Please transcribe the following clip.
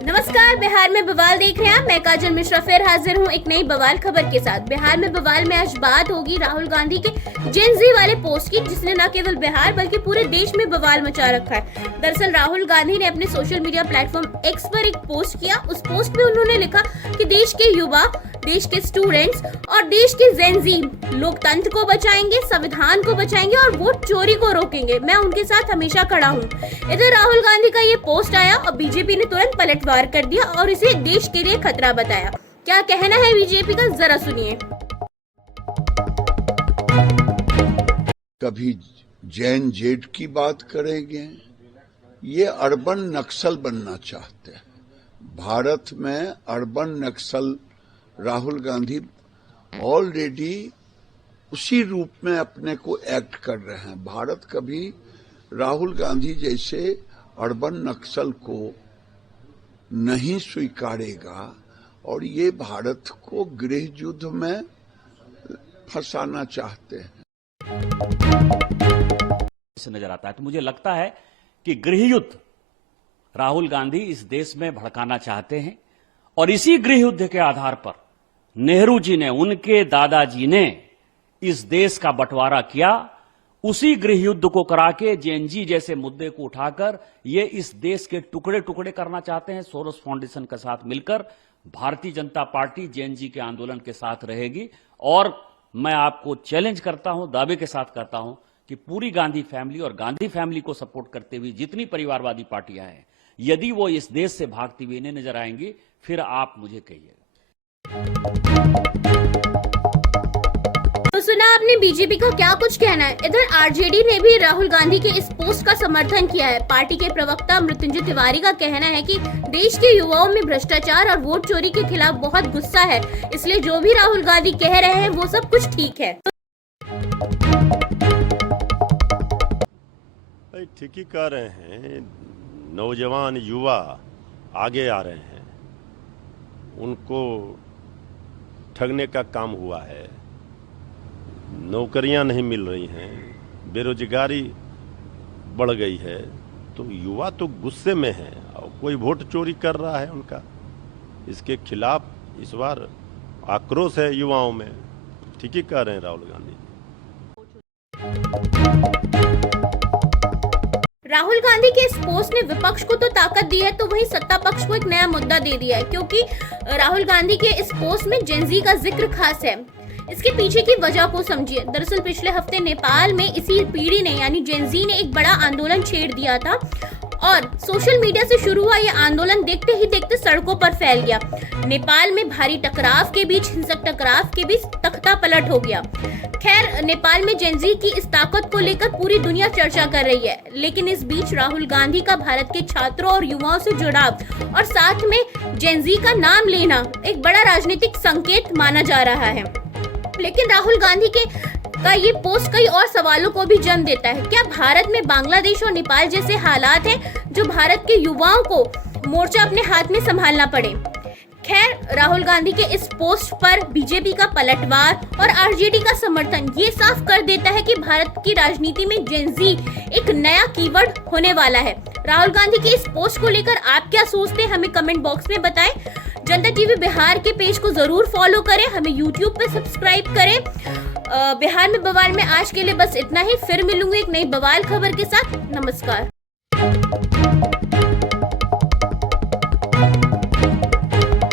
नमस्कार, बिहार में बवाल देख रहे हैं। मैं काजल मिश्रा फिर हाजिर हूं एक नई बवाल खबर के साथ। बिहार में बवाल में आज बात होगी राहुल गांधी के जेन ज़ी वाले पोस्ट की, जिसने न केवल बिहार बल्कि पूरे देश में बवाल मचा रखा है। दरअसल राहुल गांधी ने अपने सोशल मीडिया प्लेटफॉर्म एक्स पर एक पोस्ट किया। उस पोस्ट में उन्होंने लिखा कि देश के युवा, देश के स्टूडेंट्स और देश के जेन ज़ी लोकतंत्र को बचाएंगे, संविधान को बचाएंगे और वोट चोरी को रोकेंगे। मैं उनके साथ हमेशा खड़ा हूँ। इधर राहुल गांधी का ये पोस्ट आया और बीजेपी ने तुरंत पलटवार कर दिया और इसे देश के लिए खतरा बताया। क्या कहना है बीजेपी का, जरा सुनिए। कभी जैन जेड की बात करेंगे, ये अर्बन नक्सल बनना चाहते हैं। भारत में अर्बन नक्सल राहुल गांधी ऑलरेडी उसी रूप में अपने को एक्ट कर रहे हैं। भारत कभी राहुल गांधी जैसे अर्बन नक्सल को नहीं स्वीकारेगा और ये भारत को गृह युद्ध में फंसाना चाहते हैं। नजर आता है तो मुझे लगता है कि गृह युद्ध राहुल गांधी इस देश में भड़काना चाहते हैं और इसी गृह युद्ध के आधार पर नेहरू जी ने, उनके दादाजी ने इस देश का बंटवारा किया। उसी गृह युद्ध को करा के जेएनजी जैसे मुद्दे को उठाकर ये इस देश के टुकड़े टुकड़े करना चाहते हैं। सोरोस फाउंडेशन के साथ मिलकर भारतीय जनता पार्टी जेएनजी के आंदोलन के साथ रहेगी और मैं आपको चैलेंज करता हूं, दावे के साथ कहता हूं कि पूरी गांधी फैमिली और गांधी फैमिली को सपोर्ट करते हुए जितनी परिवारवादी पार्टियां हैं, यदि वो इस देश से भागती हुई इन्हें नजर आएंगी, फिर आप मुझे कहिएगा। तो सुना आपने बीजेपी का क्या कुछ कहना है। इधर आरजेडी ने भी राहुल गांधी के इस पोस्ट का समर्थन किया है। पार्टी के प्रवक्ता मृत्युंजय तिवारी का कहना है कि देश के युवाओं में भ्रष्टाचार और वोट चोरी के खिलाफ बहुत गुस्सा है, इसलिए जो भी राहुल गांधी कह रहे हैं वो सब कुछ ठीक है। ठीक ही कह रहे हैं। नौजवान युवा आगे आ रहे हैं, उनको ठगने का काम हुआ है, नौकरियां नहीं मिल रही हैं, बेरोजगारी बढ़ गई है, तो युवा तो गुस्से में है और कोई वोट चोरी कर रहा है उनका। इसके खिलाफ इस बार आक्रोश है युवाओं में। ठीक ही कह रहे हैं राहुल गांधी। राहुल गांधी के इस पोस्ट ने विपक्ष को तो ताकत दी है, तो वहीं सत्ता पक्ष को एक नया मुद्दा दे दिया है, क्योंकि राहुल गांधी के इस पोस्ट में जेन ज़ी का जिक्र खास है। इसके पीछे की वजह को समझिए। दरअसल पिछले हफ्ते नेपाल में इसी पीढ़ी ने यानी जेन ज़ी ने एक बड़ा आंदोलन छेड़ दिया था और सोशल मीडिया से शुरू हुआ ये आंदोलन देखते ही देखते सड़कों पर फैल गया। नेपाल में भारी टकराव के बीच, हिंसक टकराव के बीच तख्ता पलट हो गया। खैर, नेपाल में जेन ज़ी की इस ताकत को लेकर पूरी दुनिया चर्चा कर रही है, लेकिन इस बीच राहुल गांधी का भारत के छात्रों और युवाओं से जुड़ाव और साथ में जेन ज़ी का नाम लेना एक बड़ा राजनीतिक संकेत माना जा रहा है। लेकिन राहुल गांधी का ये पोस्ट कई और सवालों को भी जन्म देता है। क्या भारत में बांग्लादेश और नेपाल जैसे हालात हैं जो भारत के युवाओं को मोर्चा अपने हाथ में संभालना पड़े? खैर, राहुल गांधी के इस पोस्ट पर बीजेपी का पलटवार और आरजेडी का समर्थन ये साफ कर देता है कि भारत की राजनीति में जेन ज़ी एक नया कीवर्ड होने वाला है। राहुल गांधी के इस पोस्ट को लेकर आप क्या सोचते हैं, हमें कमेंट बॉक्स में बताएं। जनता टीवी बिहार के पेज को जरूर फॉलो करें, हमें यूट्यूब पे सब्सक्राइब करें। बिहार में बवाल में आज के लिए बस इतना ही। फिर मिलूंगी एक नई बवाल खबर के साथ। नमस्कार।